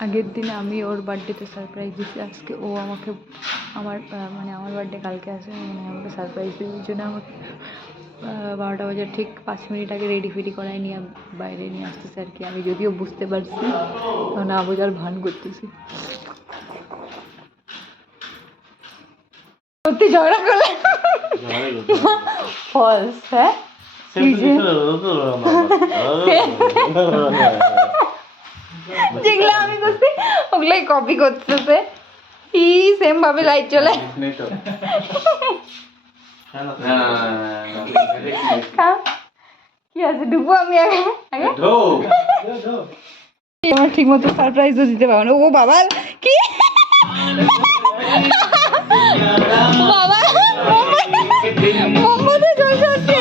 আগের দিনে আমি ওর বার্থডেতে সারপ্রাইজ দিচ্ছি আজকে ও আমাকে আমার মানে আমার বার্থডে কালকে আছে মানে আমাকে সারপ্রাইজ দেবে ওই জন্য আমাকে বারোটা বাজার ঠিক পাঁচ মিনিট আগে রেডি ফেডি করাই নিয়ে বাইরে নিয়ে আসতেছে আর কি। আমি যদিও বুঝতে পারছি তো না বোঝার ভান করতেছি। সত্যি ঝগড়া করলে? ফলস হ্যাঁ? যেগুলো আমি করছি ওগুলোই কপি করতেছে। ই সেম ভাবে লাইট চলে। হ্যাঁ। কি আছে ডুবো আমি আগে? আগে? আমার ঠিক মতো সারপ্রাইজও দিতে পারব না। ও বাবা কি? বাবা মোমবাতি জ্বলছে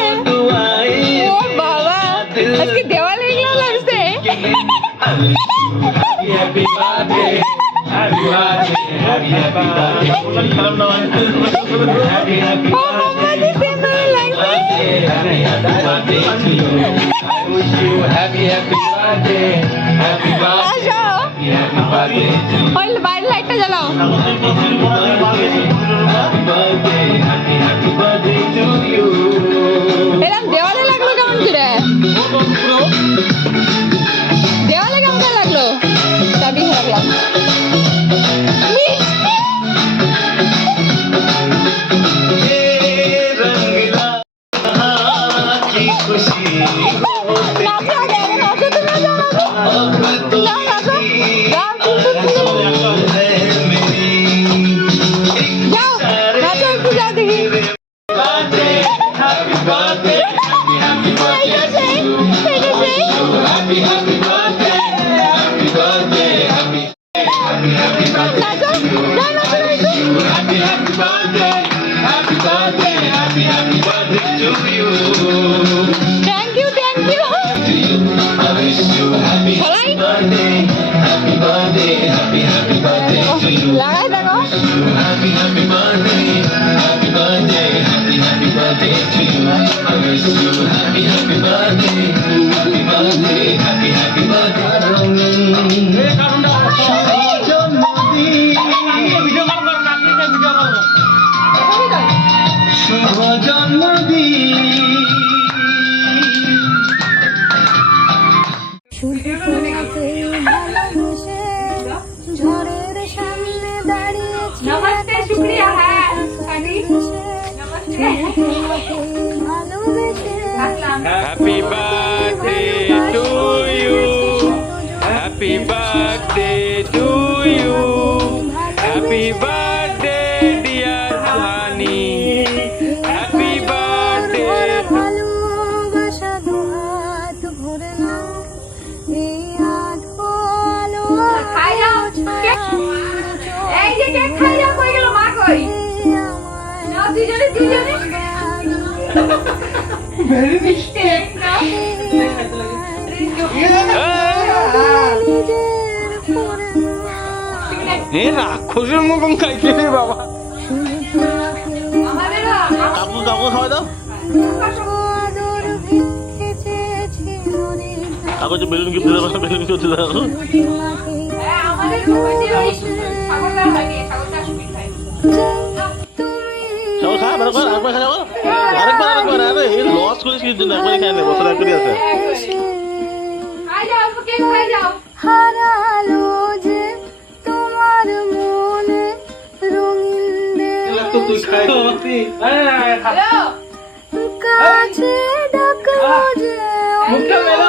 ও মোমবাতি সেম ভাবে লাগছে আসো ওই বাইরের লাইটটা জ্বালাও এরকম happy, happy birthday, happy birthday. Happy birthday মিষ্টি নাও এ রাক্ষসের মতন খাইছে রে বাবা। কাকু কাকু খাওয়া দাও। কাকু যে বেলুন দিতে পারো বেলুন গিফট দিতে হ্যাঁ আমাদের আরেকবার আরেকবার খা যাব আরেকবার আরেকবার আরে এই লস করিস কি জন্য একবারই খাই নে বছর একবারই আছে খাই খাই হারালো যে তোমার মনে রঙিন হ্যালো। কাছে ডাকলো যে মুখটা মেলাও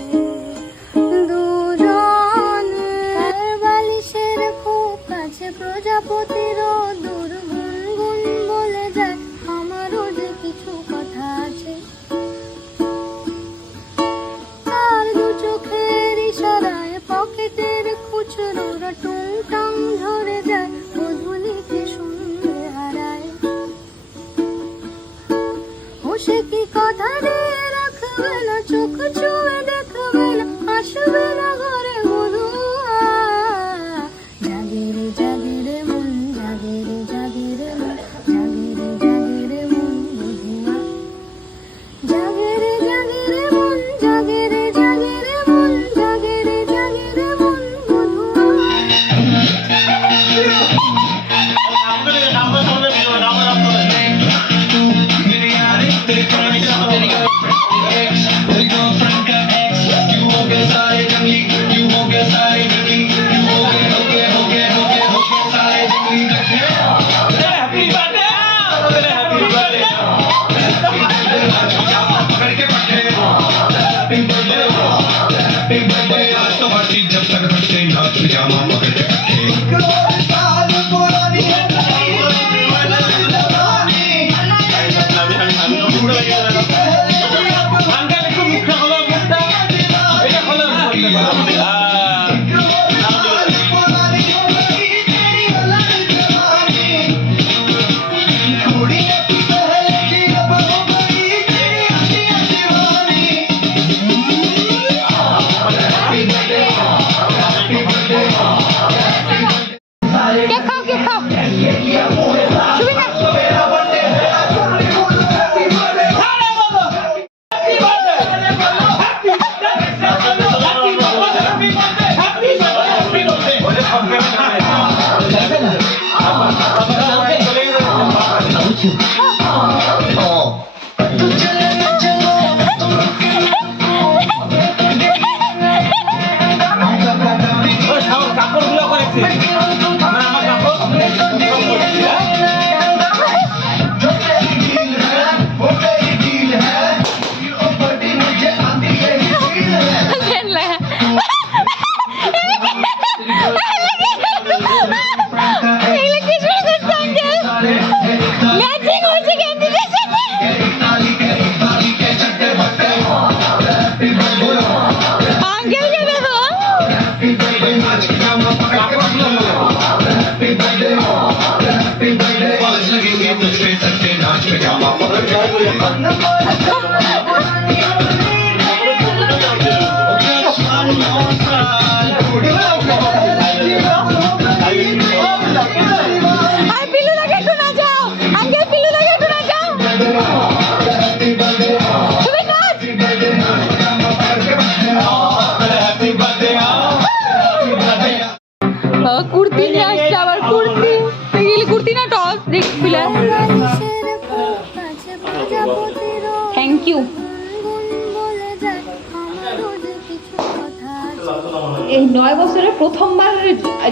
এই নয় বছরের প্রথমবার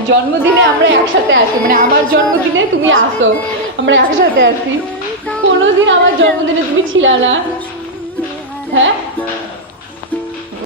জন্মদিনে আমরা একসাথে আসি। মানে আমার জন্মদিনে তুমি আসো, আমরা একসাথে আসি। কোনোদিন আমার জন্মদিনে তুমি ছিল না। হ্যাঁ?